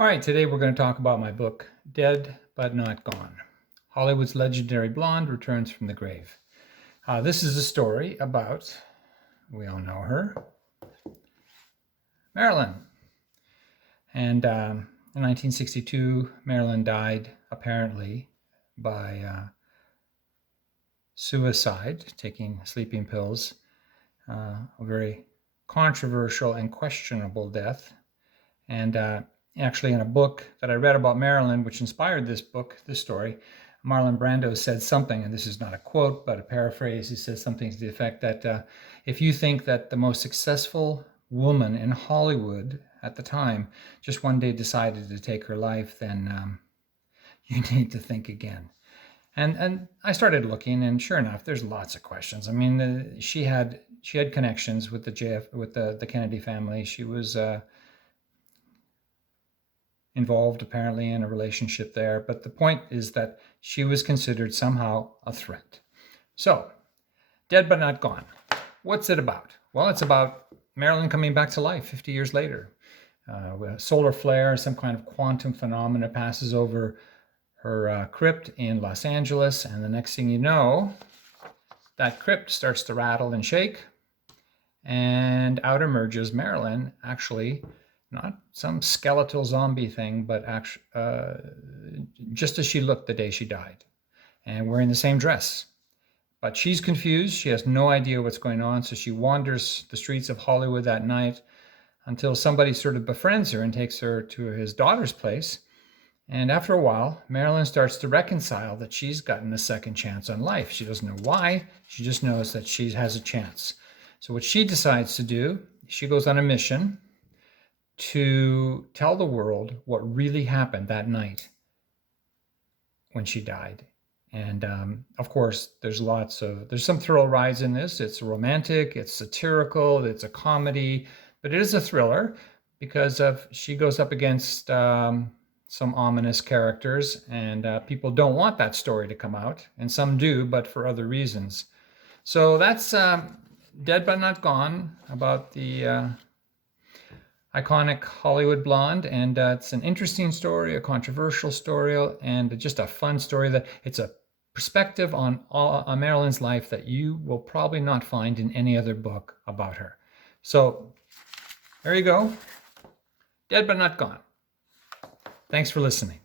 All right, today we're going to talk about my book, Dead But Not Gone. Hollywood's legendary blonde returns from the grave. This is a story about, we all know her, Marilyn. And in 1962, Marilyn died apparently by suicide, taking sleeping pills. A very controversial and questionable death. And actually, in a book that I read about Marilyn, which inspired this book, this story, Marlon Brando said something, and this is not a quote, but a paraphrase. He says something to the effect that if you think that the most successful woman in Hollywood at the time just one day decided to take her life, then you need to think again. And I started looking, and sure enough, there's lots of questions. I mean, she had connections with the Kennedy family. She was involved apparently in a relationship there, but the point is that she was considered somehow a threat. So, Dead But Not Gone. What's it about? Well, it's about Marilyn coming back to life 50 years later. With a solar flare, some kind of quantum phenomena passes over her crypt in Los Angeles, and the next thing you know, that crypt starts to rattle and shake, and out emerges Marilyn, actually not some skeletal zombie thing, but actually just as she looked the day she died, and wearing the same dress. But she's confused. She has no idea what's going on, so she wanders the streets of Hollywood that night until somebody sort of befriends her and takes her to his daughter's place. And after a while, Marilyn starts to reconcile that she's gotten a second chance on life. She doesn't know why. She just knows that she has a chance. So what she decides to do, she goes on a mission to tell the world what really happened that night when she died. And of course, there's some thrill rides in this. It's romantic, it's satirical, it's a comedy, but it is a thriller because she goes up against some ominous characters, and people don't want that story to come out, and some do, but for other reasons. So that's Dead But Not Gone, about the iconic Hollywood blonde, and it's an interesting story, a controversial story, and just a fun story. That it's a perspective on Marilyn's life that you will probably not find in any other book about her. So there you go, Dead But Not Gone. Thanks for listening.